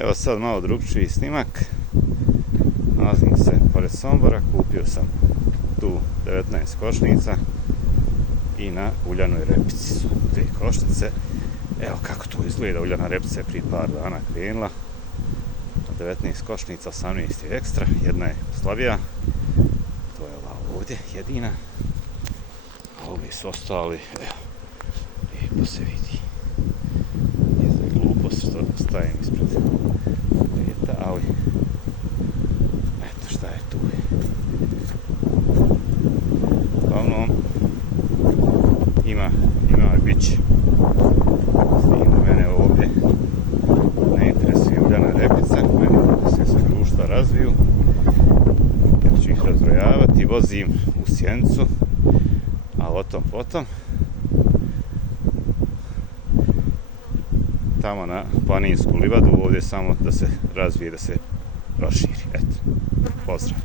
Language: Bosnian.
Evo sad malo drugčiji snimak. Nalazim se pored Sombora, kupio sam tu 19 košnica i na uljanoj repici su te košnice. Evo kako to izgleda, uljana repica je prije par dana krenula. 19 košnica, 18 je ekstra, jedna je slabija. To je ova ovdje, jedina. A ovi su ostali, evo, lijepo se vidi. Je glupost što stajem ispred peta, ali eto šta je tu. Uglavnom, ima i bit će. Mene ovdje ne interesuje uljana repica, mene interesuje se društva razviju, jer ću ih razrojavati, vozim u Sjenicu, ali o tom potom. Tamo na planinsku livadu, ovdje samo da se razvije, da se proširi. Eto, pozdrav!